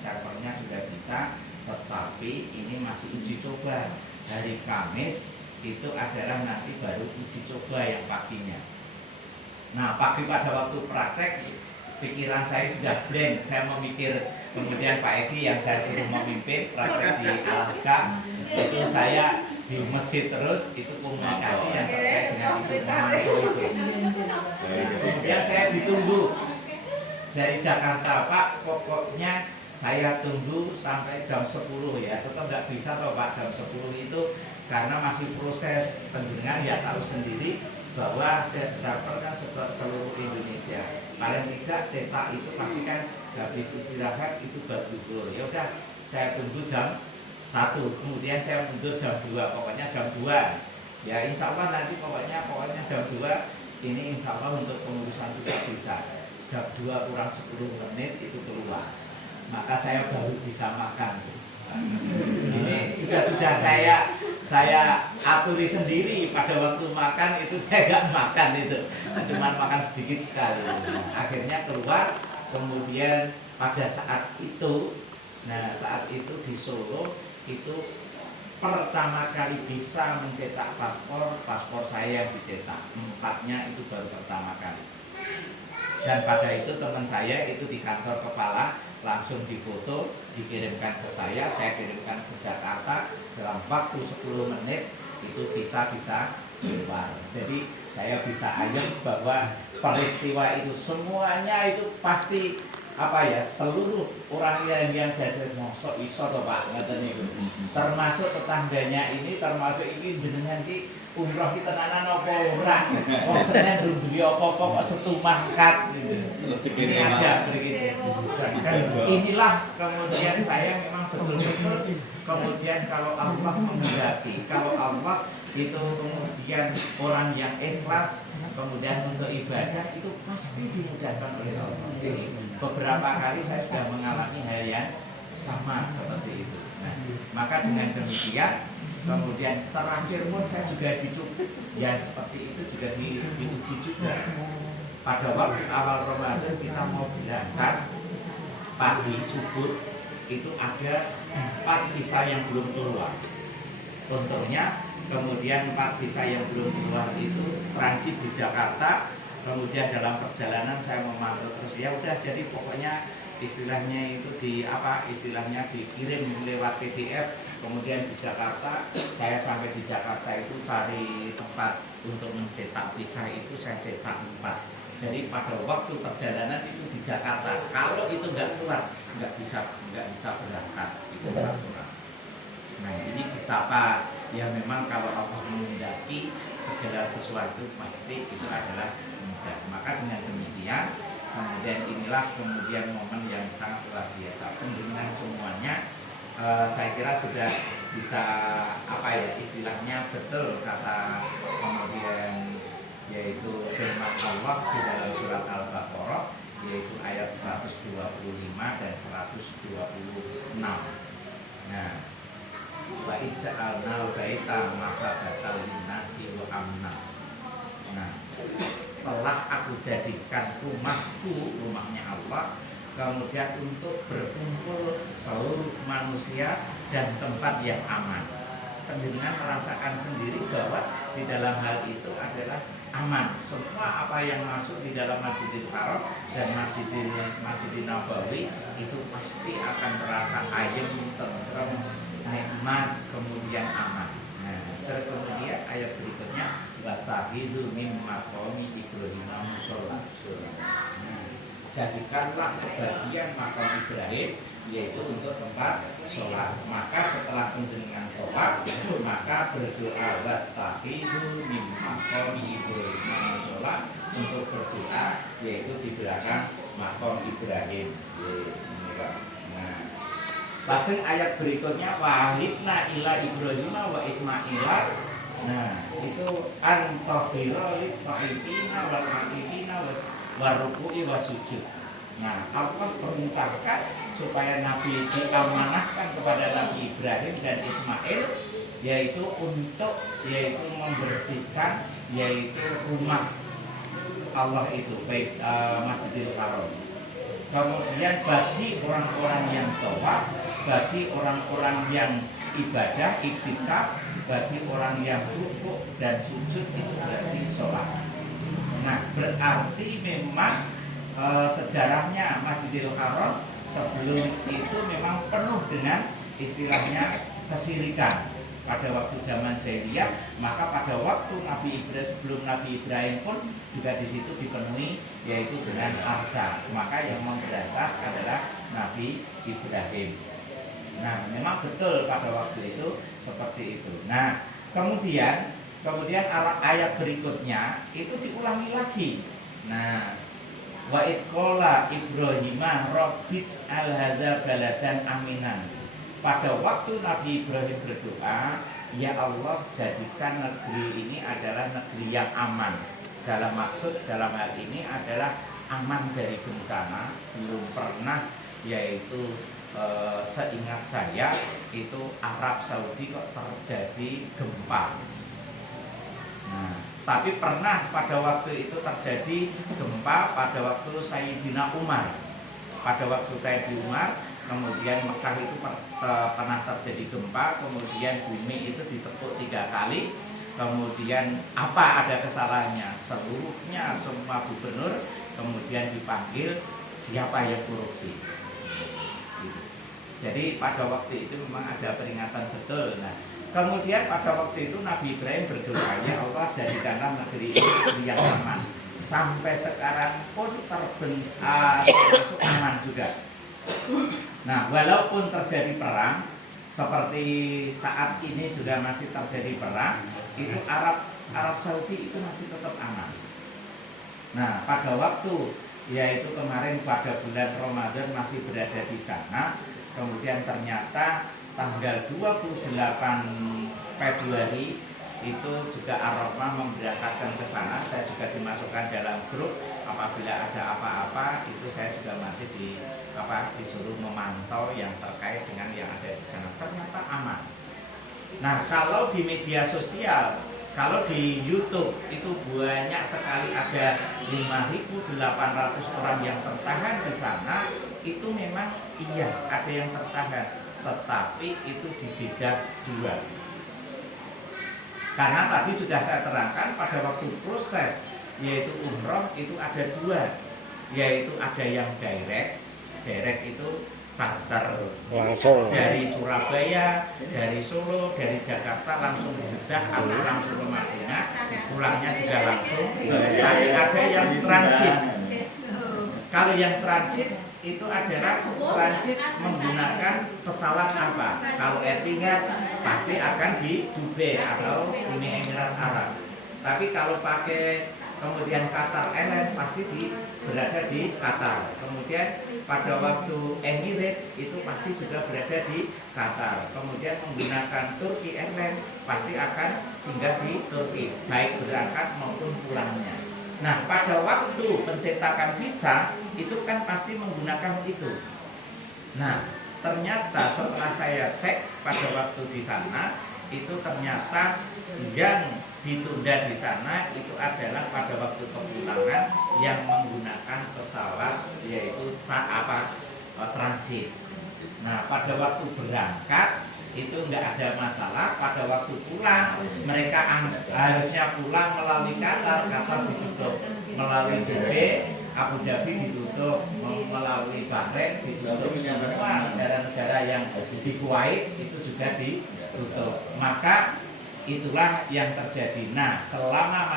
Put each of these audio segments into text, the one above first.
servernya sudah bisa, tetapi ini masih uji coba. Hari Kamis itu adalah nanti baru uji coba yang paginya. Nah, pagi pada waktu praktek pikiran saya sudah blank. Saya memikir, kemudian Pak Edi yang saya suruh memimpin praktek di Alaska, itu saya di masjid terus, itu komunikasi yang terkait dengan itu memantau itu. Kemudian saya ditunggu dari Jakarta, Pak, pokoknya saya tunggu sampai jam 10 ya. Tetap nggak bisa toh Pak, jam 10 itu karena masih proses penjenengan ya, tahu sendiri bahwa server kan seluruh Indonesia. Paling tidak cetak itu pasti kan habis istirahat itu baru. Ya udah, saya tunggu jam 1, kemudian saya mundur jam 2, pokoknya jam 2. Ya insya Allah nanti pokoknya jam 2 ini insya Allah untuk pengurusan bisa. Jam 2 kurang 10 menit itu keluar. Maka saya baru bisa makan. Ini juga sudah saya aturi sendiri pada waktu makan itu saya nggak makan itu, cuma makan sedikit sekali. Akhirnya keluar, kemudian pada saat itu, saat itu di Solo itu pertama kali bisa mencetak paspor saya yang dicetak, 4-nya itu baru pertama kali. Dan pada itu teman saya itu di kantor kepala langsung difoto, dikirimkan ke saya kirimkan ke Jakarta, dalam waktu 10 menit itu visa bisa keluar. Jadi saya bisa ayat bahwa peristiwa itu semuanya itu pasti seluruh orang yang jajan mosok iso to Pak, ngeten niku. Termasuk tetangganya ini, termasuk ini jenengan ki umroh ki tenanan apa ora? Wong Senen duwe apa-apa kok setumangkat gitu. Ini ada begitu. Inilah kemudian saya memang betul-betul kemudian kalau Allah menghendaki, kalau Allah itu kemudian orang yang ikhlas kemudian untuk ibadah itu pasti dimudahkan oleh Allah. Jadi beberapa kali saya sudah mengalami hal yang sama seperti itu. Nah, maka dengan demikian kemudian terakhir pun saya juga dicoba yang seperti itu juga diuji juga. Pada waktu awal Ramadan kita mau berangkat pagi subuh itu ada 4 visa yang belum keluar. Contohnya kemudian 4 visa yang belum keluar itu transit di Jakarta, kemudian dalam perjalanan saya memantau terus, ya udah jadi pokoknya istilahnya itu dikirim lewat PDF. Kemudian di Jakarta, saya sampai di Jakarta itu cari tempat untuk mencetak visa itu saya cetak 4. Jadi pada waktu perjalanan itu di Jakarta, kalau itu nggak keluar nggak bisa berangkat itu aturan. Nah ini betapa ya memang kalau Allah menghendaki segala sesuatu pasti itu adalah mudah. Maka dengan demikian kemudian inilah kemudian momen yang sangat luar biasa. Penjenengan semuanya saya kira sudah bisa istilahnya betul kata kemudian yaitu firman Allah di dalam surat Al-Baqarah yaitu ayat 125 dan 126. Nah, wa ij'alna baita maqadatal linnasi wa amna. Nah, telah aku jadikan rumahnya Allah kemudian untuk berkumpul seluruh manusia dan tempat yang aman. Penjenengan merasakan sendiri bahwa di dalam hal itu adalah aman. Semua apa yang masuk di dalam Masjidil Haram dan Masjidil Nabawi itu pasti akan terasa ayem, tentrem, nikmat, kemudian aman. Nah, terus kemudian ayat berikutnya watahidu min maqami Ibrahim musholla. Nah, jadikanlah sebagian makam Ibrahim yaitu untuk tempat sholat. Maka setelah penjenengan sholat, maka berdoa watahidu min maqami Ibrahim musholla untuk berdoa yaitu di belakang makam Ibrahim. Nah, lajeng ayat berikutnya wahidna ila Ibrahim wa Ismaila. Nah, itu antahira lit ta'ifina wal ma'ifina waruku'i wasujud. Nah, Allah perintahkan supaya Nabi diamanahkan kepada Nabi Ibrahim dan Ismail yaitu untuk membersihkan yaitu rumah Allah itu baik Masjidil Haram. Kemudian bagi orang-orang yang tawaf, bagi orang-orang yang ibadah, iktikaf, bagi orang yang rukuk dan sujud itu berarti sholat. Nah, berarti memang sejarahnya Masjidil Haram sebelum itu memang penuh dengan istilahnya kesyirikan. Pada waktu zaman jahiliyah, maka pada waktu Nabi Ibrahim, sebelum Nabi Ibrahim pun juga di situ dipenuhi yaitu dengan arca. Maka yang memberantas adalah Nabi Ibrahim. Nah, memang betul pada waktu itu seperti itu. Nah, kemudian ayat berikutnya itu diulangi lagi. Nah, wa idqala Ibrahimah rabbits al hadza baladan aminan. Pada waktu Nabi Ibrahim berdoa, ya Allah jadikan negeri ini adalah negeri yang aman. Dalam hal ini adalah aman dari bencana. Belum pernah yaitu seingat saya itu Arab Saudi kok terjadi gempa. Nah, tapi pernah pada waktu itu terjadi gempa pada waktu Sayyidina Umar. Pada waktu Sayyidina Umar, kemudian Mekah itu pernah terjadi gempa, kemudian bumi itu ditepuk 3 kali. Kemudian apa ada kesalahannya? Seluruhnya semua gubernur kemudian dipanggil siapa yang korupsi. Gitu. Jadi pada waktu itu memang ada peringatan betul. Nah, kemudian pada waktu itu Nabi Ibrahim berdoa, ya Allah jadikanlah negeri ini negeri yang aman. Sampai sekarang pun termasuk aman juga. Nah, walaupun terjadi perang, seperti saat ini juga masih terjadi perang, itu Arab Saudi itu masih tetap aman. Nah, pada waktu yaitu kemarin pada bulan Ramadan masih berada di sana, kemudian ternyata tanggal 28 Februari itu juga Arafah memberangkatkan ke sana. Saya juga dimasukkan dalam grup. Apabila ada apa-apa itu saya juga masih disuruh memantau yang terkait dengan yang ada di sana. Ternyata aman. Nah, kalau di media sosial, kalau di YouTube itu banyak sekali, ada 5.800 orang yang tertahan di sana. Itu memang iya ada yang tertahan, tetapi itu dijeda 2. Karena tadi sudah saya terangkan pada waktu proses yaitu umroh itu ada 2, yaitu ada yang direct itu charter langsung dari Surabaya, dari Solo, dari Jakarta langsung ke Jeddah atau langsung ke Madinah, pulangnya juga langsung. Tapi ada yang transit. Kalau yang transit itu adalah transit menggunakan pesawat apa? Kalau Etihad pasti akan di Dubai atau Uni Emirat Arab. Tapi kalau pakai kemudian Qatar Airlines pasti berada di Qatar. Kemudian pada waktu Emirates itu pasti juga berada di Qatar. Kemudian menggunakan Turki Airlines pasti akan singgah di Turki, baik berangkat maupun pulangnya. Nah, pada waktu pencetakan visa itu kan pasti menggunakan itu. Nah, ternyata setelah saya cek pada waktu di sana itu ternyata yang ditunda di sana itu adalah pada waktu kepulangan yang menggunakan pesawat yaitu transit. Nah, pada waktu berangkat itu enggak ada masalah. Pada waktu pulang mereka harusnya pulang melalui Qatar ditutup, melalui Dubai, Abu Dhabi ditutup, melalui Bahrain ditutup, semua negara-negara yang di Kuwait itu juga ditutup. Maka itulah yang terjadi. Nah, selama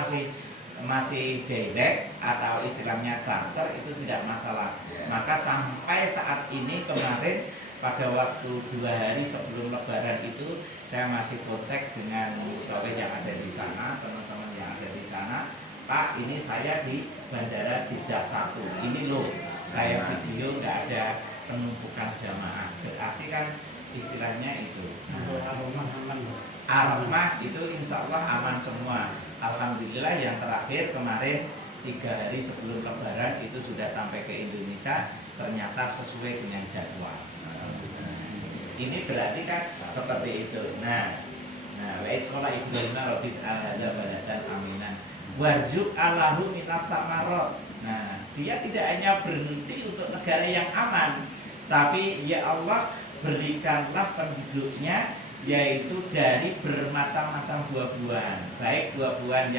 masih direct atau istilahnya charter itu tidak masalah. Maka sampai saat ini kemarin pada waktu 2 hari sebelum Lebaran itu saya masih kontak dengan pegawai yang ada di sana, teman-teman yang ada di sana. Pak, ini saya di Bandara Jeddah 1. Ini loh, saya video nggak ada penumpukan jamaah. Berarti kan istilahnya itu. Arafah itu insya Allah aman semua. Alhamdulillah yang terakhir kemarin 3 hari sebelum Lebaran itu sudah sampai ke Indonesia, ternyata sesuai dengan jadwal. Ini berarti kan seperti itu. Nah, wa'id qala Ibrahim rabbi ja'al hadza baladan aminan warzuq alahu minat samarot. Nah, dia tidak hanya berhenti untuk negara yang aman, tapi ya Allah berikanlah penduduknya yaitu dari bermacam-macam buah-buahan, baik buah-buahan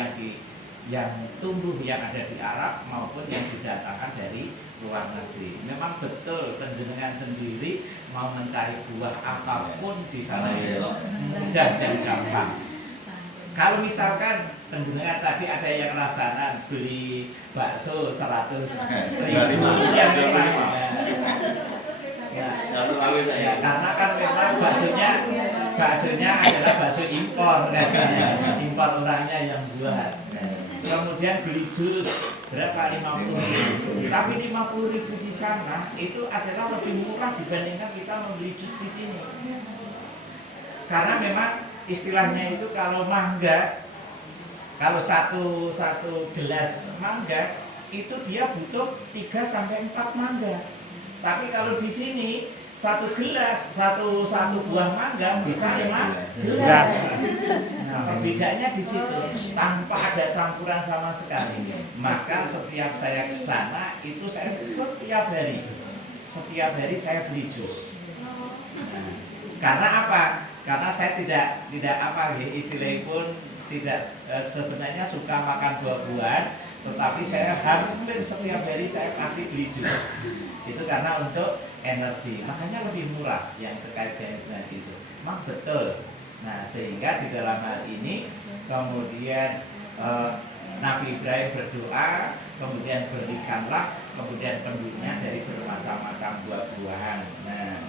yang tumbuh yang ada di Arab maupun yang didatangkan dari luar negeri. Memang betul penjenengan sendiri mau mencari buah apapun di sana itu mudah dan gampang. Kalau misalkan penjenengan tadi ada yang rasanan beli bakso 100.000 ya memang ya, karena kan memang baksonya adalah bakso impor kan, impor orangnya yang buat. Kemudian beli jus berapa 50.000, tapi 50.000 di sana itu adalah lebih murah dibandingkan kita membeli jus di sini. Karena memang istilahnya itu kalau mangga, kalau satu gelas mangga itu dia butuh 3 sampai 4 mangga. Tapi kalau di sini satu gelas, satu buah mangga bisa 5 gelas. Nah, perbedaannya di situ, tanpa ada campuran sama sekali. Maka setiap saya ke sana itu saya setiap hari saya beli jus. Nah, karena apa? Karena saya tidak apa ya, istilahnya pun tidak sebenarnya suka makan buah-buahan, tetapi saya hampir setiap hari saya pasti beli jus. Itu karena untuk energi, makanya lebih murah yang terkait dengan itu. Memang betul. Nah, sehingga di dalam hal ini kemudian Nabi Ibrahim berdoa, kemudian berikanlah, kemudian penduduknya dari bermacam-macam buah-buahan. Nah,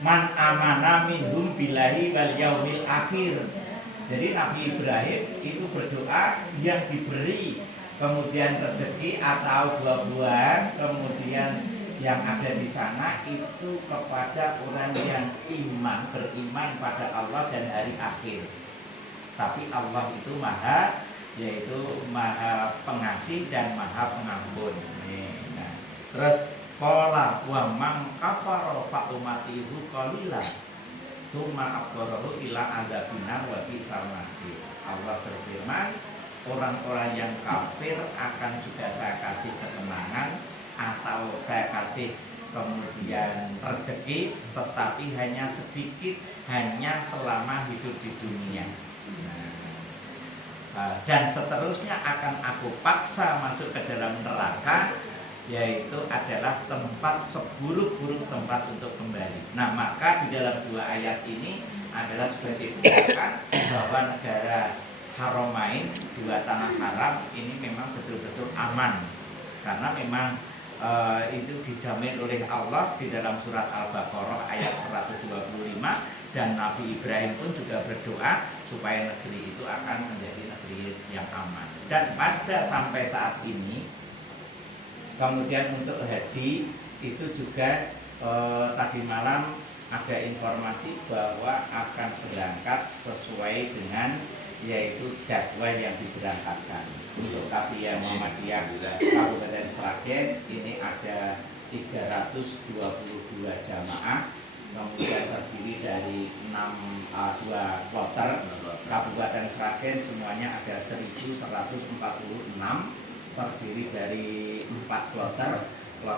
man amana minhum billahi wal yaumil akhir. Jadi Nabi Ibrahim itu berdoa yang diberi kemudian rezeki atau buah-buahan kemudian yang ada di sana itu kepada orang yang beriman pada Allah dan hari akhir. Tapi Allah itu maha pengasih dan maha pengampun. Nah, terus qala wa man kafara fa umatihu qalila tsumma aqarahu ila adzabina wa bisal masir. Allah berfirman, orang-orang yang kafir akan juga saya kasih kesenangan atau saya kasih kemudian rezeki, tetapi hanya sedikit, hanya selama hidup di dunia. Dan seterusnya akan aku paksa masuk ke dalam neraka, yaitu adalah tempat seburuk-buruk tempat untuk kembali. Nah, maka di dalam dua ayat ini adalah sebagai tindakan bahwa negara Haramain, dua tanah haram ini memang betul-betul aman, karena memang itu dijamin oleh Allah di dalam surat Al-Baqarah ayat 125, dan Nabi Ibrahim pun juga berdoa supaya negeri itu akan menjadi negeri yang aman. Dan pada sampai saat ini kemudian untuk haji itu juga tadi malam ada informasi bahwa akan berangkat sesuai dengan yaitu jadwal yang diberangkatkan. Untuk Kafiyah Muhammadiyah Kabupaten Sragen ini ada 322 jamaah, kemudian terdiri dari 2 kloter. Kabupaten Sragen semuanya ada 1146, terdiri dari 4 kloter 65,